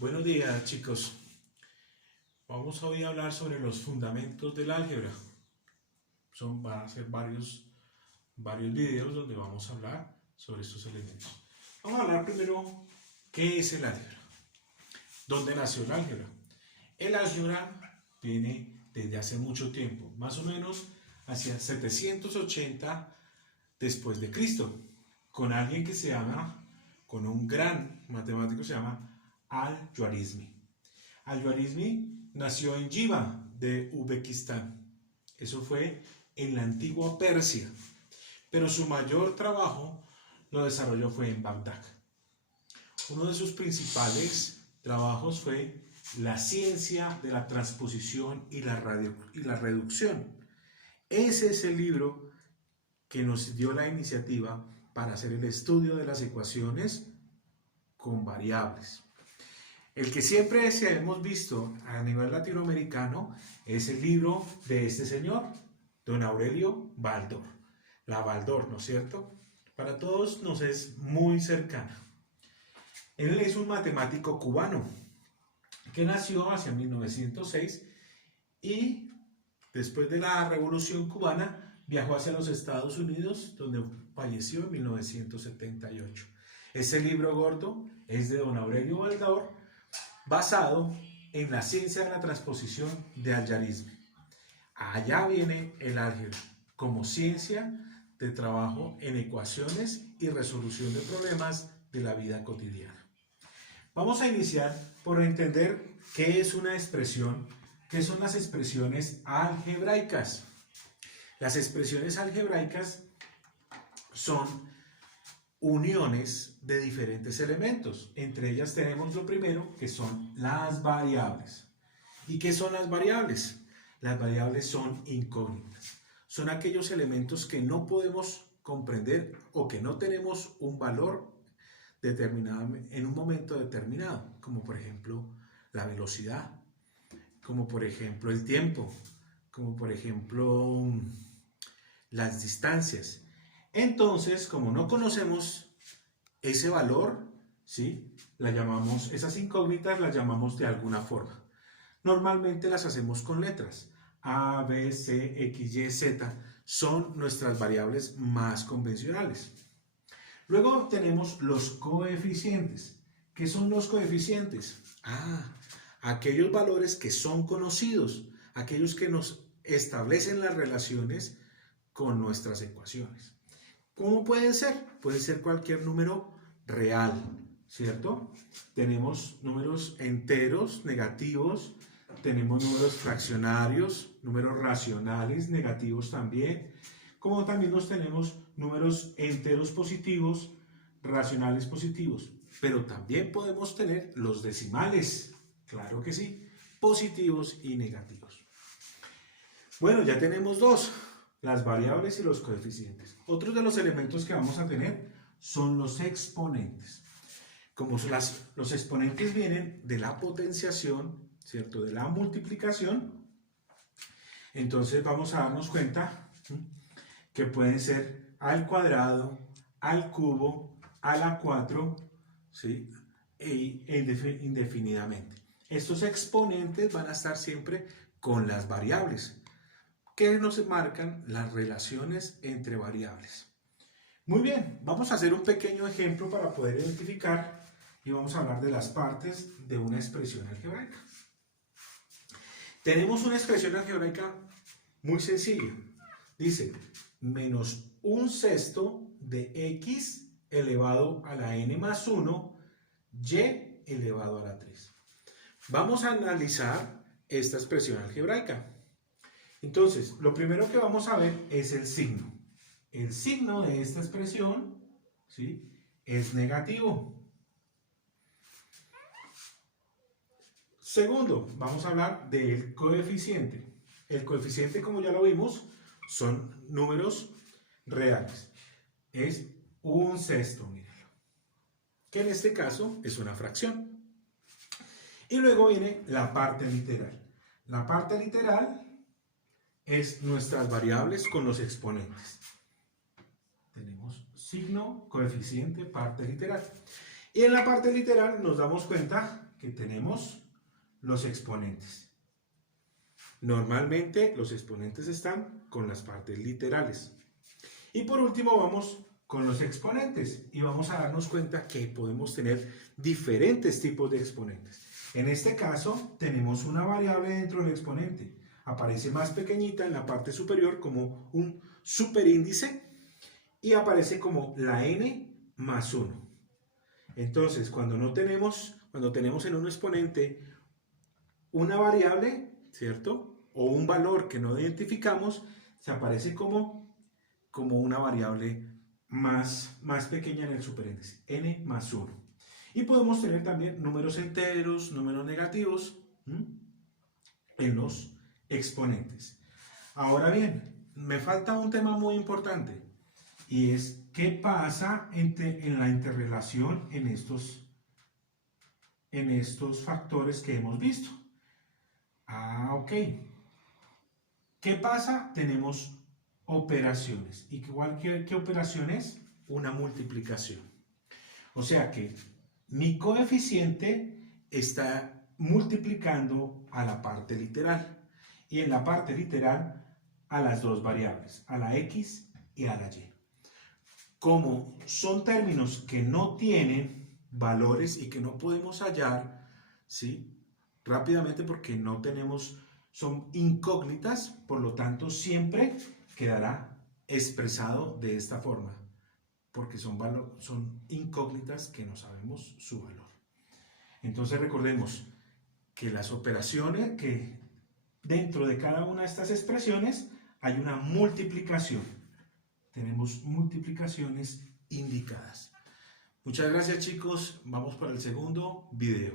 Buenos días, chicos. Vamos hoy a hablar sobre los fundamentos del álgebra. Van a ser varios videos donde vamos a hablar sobre estos elementos. Vamos a hablar primero qué es el álgebra. ¿Dónde nació el álgebra? El álgebra viene desde hace mucho tiempo, más o menos hacia 780 después de Cristo, con alguien que se llama, con un gran matemático que se llama Al-Khwarizmi. Al-Khwarizmi nació en Jiva de Uzbekistán. Eso fue en la antigua Persia, pero su mayor trabajo lo desarrolló fue en Bagdad. Uno de sus principales trabajos fue la ciencia de la transposición y la reducción. Ese es el libro que nos dio la iniciativa para hacer el estudio de las ecuaciones con variables. El que siempre hemos visto a nivel latinoamericano es el libro de este señor, don Aurelio Baldor. La Baldor, ¿no es cierto? Para todos nos es muy cercana. Él es un matemático cubano que nació hacia 1906 y después de la Revolución Cubana viajó hacia los Estados Unidos, donde falleció en 1978. Ese libro gordo es de don Aurelio Baldor, basado en la ciencia de la transposición de Al-Khwarizmi. Allá viene el álgebra como ciencia de trabajo en ecuaciones y resolución de problemas de la vida cotidiana. Vamos a iniciar por entender qué es una expresión, qué son las expresiones algebraicas. Las expresiones algebraicas son uniones de diferentes elementos. Entre ellas tenemos lo primero, que son las variables. ¿Y qué son las variables? Las variables son incógnitas. Son aquellos elementos que no podemos comprender o que no tenemos un valor determinado en un momento determinado, como por ejemplo la velocidad, como por ejemplo el tiempo, como por ejemplo las distancias. Entonces, como no conocemos ese valor, ¿sí? Esas incógnitas las llamamos de alguna forma. Normalmente las hacemos con letras. A, B, C, X, Y, Z son nuestras variables más convencionales. Luego tenemos los coeficientes. ¿Qué son los coeficientes? Aquellos valores que son conocidos, aquellos que nos establecen las relaciones con nuestras ecuaciones. ¿Cómo pueden ser? Puede ser cualquier número real, ¿cierto? Tenemos números enteros, negativos, tenemos números fraccionarios, números racionales, negativos también, como también tenemos números enteros positivos, racionales positivos, pero también podemos tener los decimales, claro que sí, positivos y negativos. Bueno, ya tenemos dos, las variables y los coeficientes. Otros de los elementos que vamos a tener son los exponentes. Como los exponentes vienen de la potenciación, ¿cierto? De la multiplicación, entonces vamos a darnos cuenta que pueden ser al cuadrado, al cubo, a la 4, ¿sí? Indefinidamente. Estos exponentes van a estar siempre con las variables, que nos marcan las relaciones entre variables. Muy bien, vamos a hacer un pequeño ejemplo para poder identificar y vamos a hablar de las partes de una expresión algebraica. Tenemos una expresión algebraica muy sencilla. Dice, menos un sexto de x elevado a la n más 1, y elevado a la 3. Vamos a analizar esta expresión algebraica. Entonces, lo primero que vamos a ver es el signo. El signo de esta expresión, ¿sí?, es negativo. Segundo, vamos a hablar del coeficiente. El coeficiente, como ya lo vimos, son números reales. Es un sexto, mírenlo, que en este caso es una fracción. Y luego viene la parte literal. La parte literal es nuestras variables con los exponentes. Tenemos signo, coeficiente, parte literal. Y en la parte literal nos damos cuenta que tenemos los exponentes. Normalmente los exponentes están con las partes literales. Y por último vamos con los exponentes y vamos a darnos cuenta que podemos tener diferentes tipos de exponentes. En este caso tenemos una variable dentro del exponente. Aparece más pequeñita en la parte superior como un superíndice y aparece como la n más 1. Entonces cuando tenemos en un exponente una variable, ¿cierto? O un valor que no identificamos, se aparece como una variable más pequeña en el superíndice, n más 1. Y podemos tener también números enteros, números negativos en los exponentes. Ahora bien, me falta un tema muy importante y es qué pasa en la interrelación en estos factores que hemos visto. Ok. ¿Qué pasa? Tenemos operaciones. ¿Y qué operación es? Una multiplicación. O sea que mi coeficiente está multiplicando a la parte literal. Y en la parte literal a las dos variables, a la x y a la y. Como son términos que no tienen valores y que no podemos hallar, ¿sí? Rápidamente porque no tenemos, son incógnitas, por lo tanto siempre quedará expresado de esta forma, porque son incógnitas que no sabemos su valor. Entonces recordemos que las operaciones, que dentro de cada una de estas expresiones hay una multiplicación. Tenemos multiplicaciones indicadas. Muchas gracias, chicos. Vamos para el segundo video.